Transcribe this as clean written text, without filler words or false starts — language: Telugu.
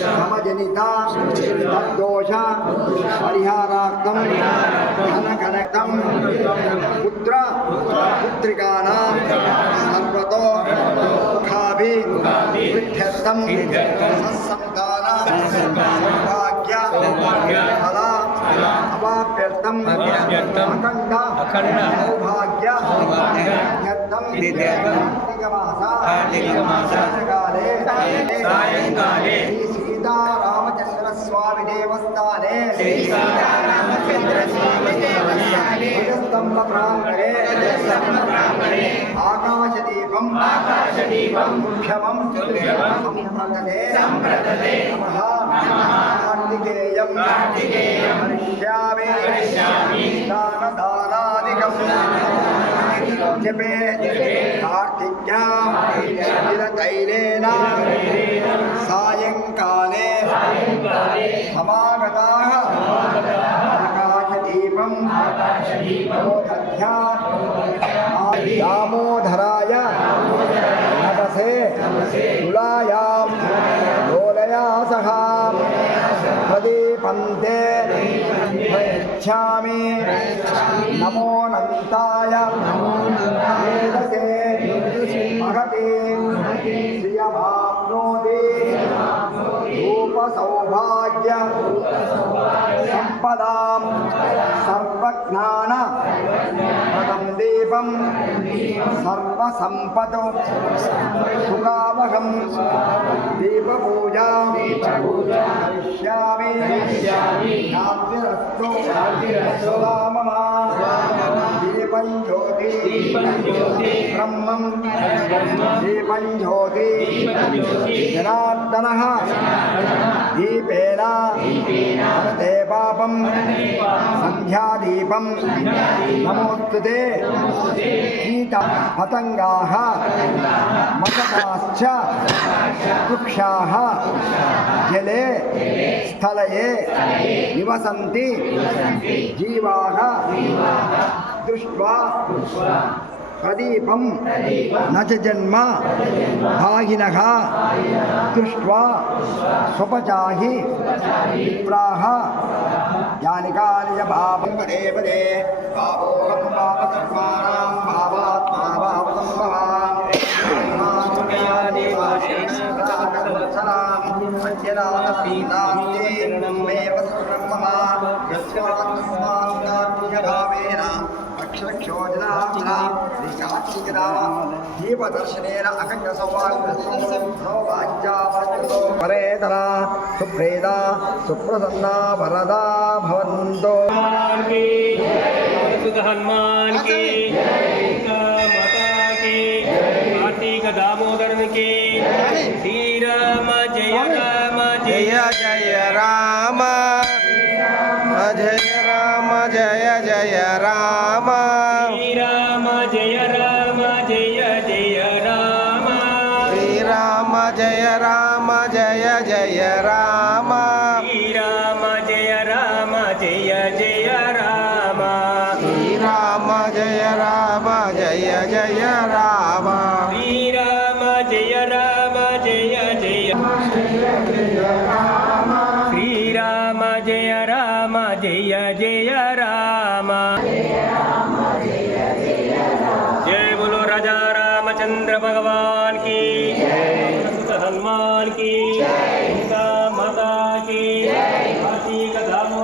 సమజనిత తద్దోష పరిహారార్థం ధనకనకం పుత్ర పుత్రికానాం సర్వతో దుఃఖాభి వృద్ధ్యర్థం సత్సంతాన సౌభాగ్య ఫల అవాప్యర్థం అఖండ సౌభాగ్య వృద్ధ్యర్థం సాయంకాలే సీతారామచంద్ర స్వామి దేవస్థానే ధ్వజస్తంభ ప్రాంగణే ఆకాశదీపం ముఖ్యమం సంప్రదతే కార్తికేయం హరిష్యామి దానదానాదికం జపే కార్తిక్యాం సాయంకాలే సమాగతాః ఆకాశదీపం దామోదరాయ నటసే తులాయాం లోలయా సహ ప్రదీపంతే ప్రయచ్ఛామి నమోనంతాయ వేదసే మహతే శ్రియమాప్నోతి రూపసౌభాగ్య సంపదాం సర్వజ్ఞాన పదం దీపం సర్వసంపదో సుఖావహం దీపపూజా కరిష్యామి నాద్యరస్తో మమ దీపం జ్యోతి బ్రహ్మం దీపం జ్యోతి జనార్దనః దీపేన హరతే పాపం సంధ్యాదీపం నమోస్తుతే కీట పతంగాః మకటాశ్చ వృక్షాః జలే స్థలయే నివసంతి జీవాః దృష్ట్వా ప్రదీపం నచ జన్మ భాగినః దృష్ట్వా స్వపచాహి విప్రాః యాని కాని భావం పదే పదే పాపోహం పాపకర్మాణాం భావాత్మా భావసంభవాం దీపదర్శనేన అఖండ సౌభాగ్యపరేతరా సుప్రేదా సుప్రసన్నా వరదా భవంతో हनुमान की माता की कार्तिक दामोदर की श्री राम जय राम जय जय राम जय राम जय जय राम श्री राम जय राम जय जय राम श्री राम जय राम जय జయ జయ రామ శ్రీరామ జయ రామ జయ జయ రామ శ్రీరామ జయ రామ జయ జయ రామ శ్రీరామ జయ రామ జయ జయ శ్రీరామ జయ రామ జయ జయ రామ जय बोलो राजा रामचंद्र भगवान की सुत हनुमान की सीता माता की हाथी का दामोदर